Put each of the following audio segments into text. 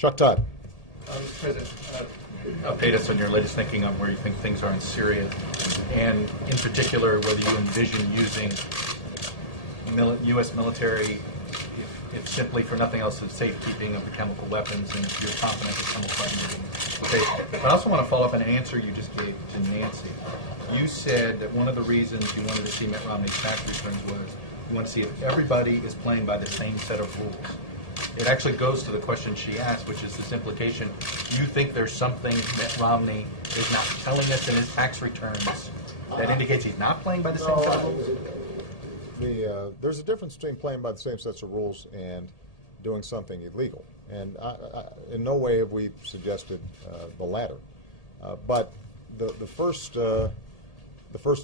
Chuck Todd. Mr. President, update us on your latest thinking on where you think things are in Syria, and in particular whether you envision using U.S. military, if simply for nothing else, as safekeeping of the chemical weapons, and if you're confident that some will start moving. Okay, but I also want to follow up on an answer you just gave to Nancy. You said that one of the reasons you wanted to see Mitt Romney's tax returns was you want to see if everybody is playing by the same set of rules. It actually goes to the question she asked, which is this implication: do you think there's something Mitt Romney is not telling us in his tax returns that indicates he's not playing by the same set of rules? There's a difference between playing by the same sets of rules and doing something illegal. And in no way have we suggested the latter. But the first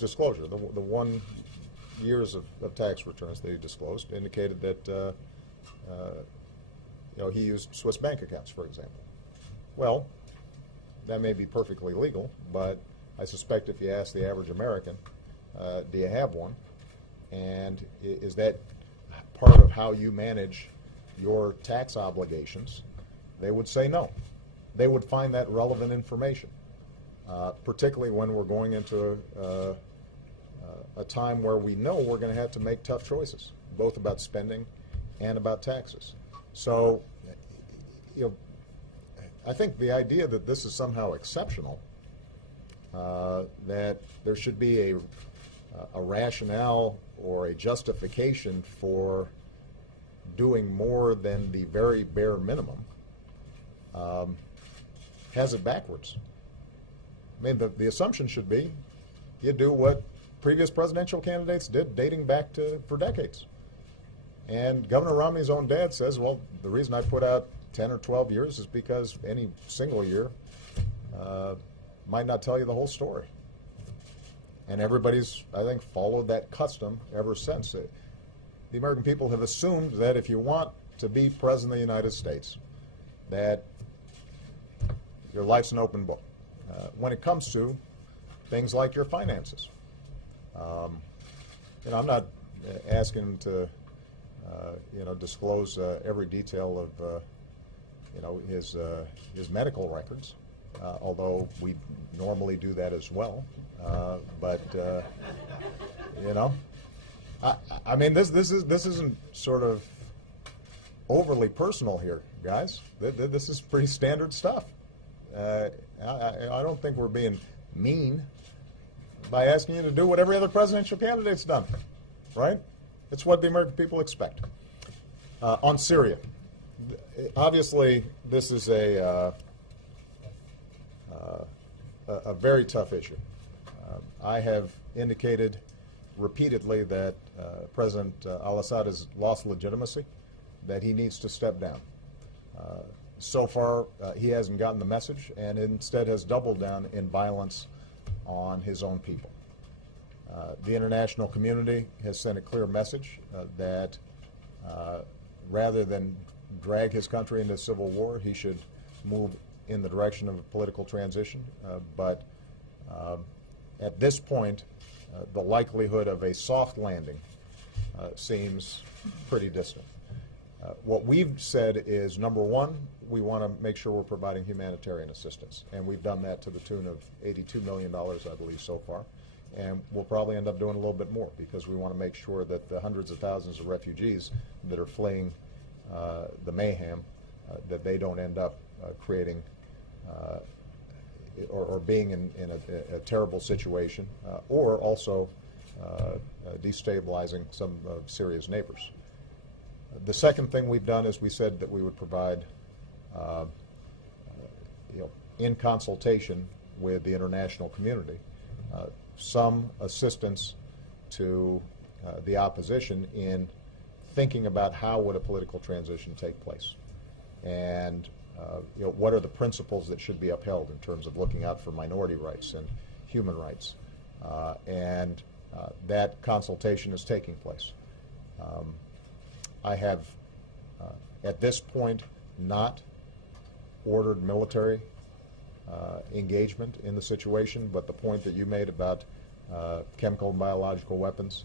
disclosure, the 1 years of tax returns that he disclosed, indicated that he used Swiss bank accounts, for example. Well, that may be perfectly legal, but I suspect if you ask the average American, do you have one? And is that part of how you manage your tax obligations? They would say no. They would find that relevant information, particularly when we're going into a time where we know we're going to have to make tough choices, both about spending and about taxes. So, I think the idea that this is somehow exceptional, that there should be a rationale or a justification for doing more than the very bare minimum, has it backwards. I mean, the assumption should be you do what previous presidential candidates did dating back for decades. And Governor Romney's own dad says, well, the reason I put out 10 or 12 years is because any single year might not tell you the whole story. And everybody's, I think, followed that custom ever since. The American people have assumed that if you want to be president of the United States, that your life's an open book. When it comes to things like your finances. I'm not asking him to disclose every detail of his medical records, although we normally do that as well. I mean, this isn't sort of overly personal here, guys. This is pretty standard stuff. I don't think we're being mean by asking you to do what every other presidential candidate's done, right? It's what the American people expect. On Syria, obviously, this is a very tough issue. I have indicated repeatedly that President al-Assad has lost legitimacy, that he needs to step down. So far, he hasn't gotten the message, and instead has doubled down in violence on his own people. The international community has sent a clear message that rather than drag his country into civil war, he should move in the direction of a political transition. But at this point, the likelihood of a soft landing seems pretty distant. What we've said is, number one, we want to make sure we're providing humanitarian assistance, and we've done that to the tune of $82 million, I believe, so far. And we'll probably end up doing a little bit more because we want to make sure that the hundreds of thousands of refugees that are fleeing the mayhem, that they don't end up creating or being in a terrible situation, or also destabilizing some of Syria's neighbors. The second thing we've done is we said that we would provide, in consultation with the international community, some assistance to the opposition in thinking about how would a political transition take place, and what are the principles that should be upheld in terms of looking out for minority rights and human rights, and that consultation is taking place. I have, at this point, not ordered military engagement in the situation, but the point that you made about chemical and biological weapons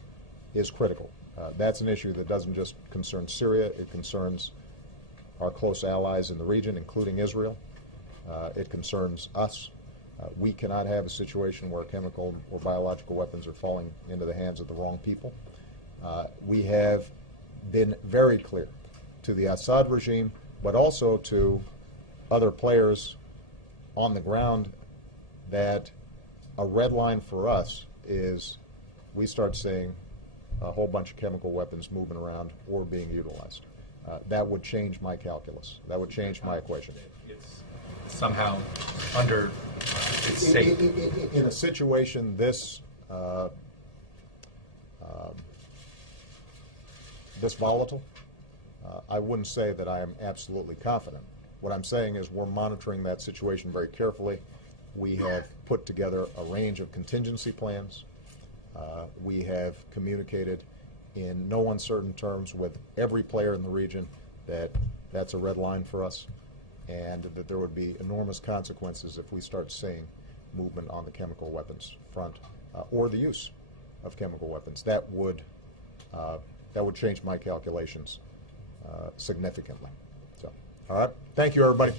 is critical. That's an issue that doesn't just concern Syria, it concerns our close allies in the region, including Israel. It concerns us. We cannot have a situation where chemical or biological weapons are falling into the hands of the wrong people. We have been very clear to the Assad regime, but also to other players on the ground, that a red line for us is we start seeing a whole bunch of chemical weapons moving around or being utilized. That would change my calculus. That would change my equation. It's somehow under its safe. In a situation this this volatile, I wouldn't say that I am absolutely confident. What I'm saying is we're monitoring that situation very carefully. We have put together a range of contingency plans. We have communicated in no uncertain terms with every player in the region that that's a red line for us, and that there would be enormous consequences if we start seeing movement on the chemical weapons front or the use of chemical weapons. That would change my calculations significantly. So, all right. Thank you, everybody.